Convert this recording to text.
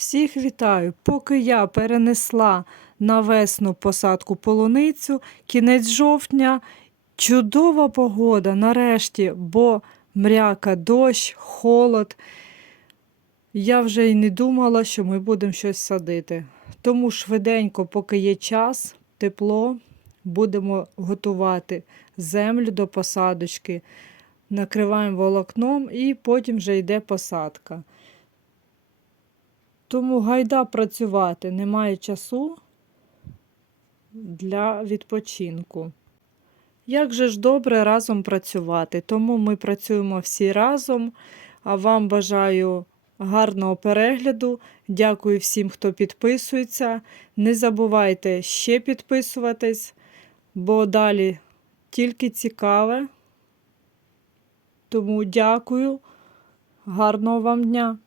Всіх вітаю! Поки я перенесла на весну посадку полуницю, кінець жовтня, чудова погода нарешті, бо мряка, дощ, холод. Я вже й не думала, що ми будемо щось садити. Тому швиденько, поки є час, тепло, будемо готувати землю до посадочки, накриваємо волокном і потім вже йде посадка. Тому гайда працювати немає часу для відпочинку. Як же ж добре разом працювати, тому ми працюємо всі разом. А вам бажаю гарного перегляду. Дякую всім, хто підписується. Не забувайте ще підписуватись, бо далі тільки цікаве. Тому дякую, гарного вам дня!